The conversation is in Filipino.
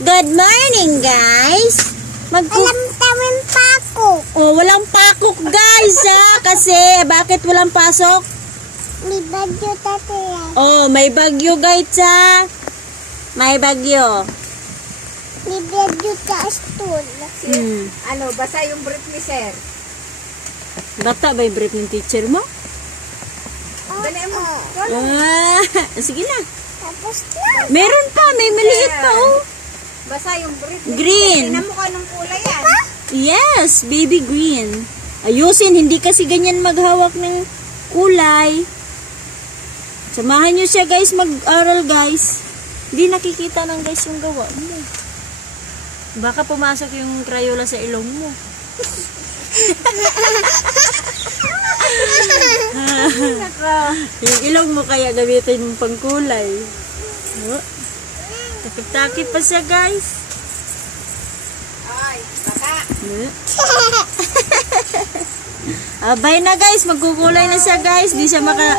Good morning, guys. Walang tawin pakok. Oh, walang pakok, guys, ha? Kasi, bakit walang pasok? May bagyo tataya. Oh, may bagyo, guys, ha? May bagyo. May bagyo sa stool. Basa yung brief ni sir. Bata ba yung brief ng teacher mo? Dali mo. Sige na. Tapos na. Meron pa, may maliit pa, oh. Basa yung brief ni Green. sir. Tingnan mo ka ng kulay yan. Yes, baby green. Ayusin, hindi kasi ganyan maghawak ng kulay. Samahan nyo siya, guys, mag-aral, guys. Hindi nakikita ng guys yung gawa mo. Baka pumasok yung Crayola sa ilong mo. Yung ilong mo kaya gamitin yung pangkulay. Oh. Takip-takip pa siya, guys. Ay, baka. Bye na, guys. Magkukulay na siya, guys. Di siya maka...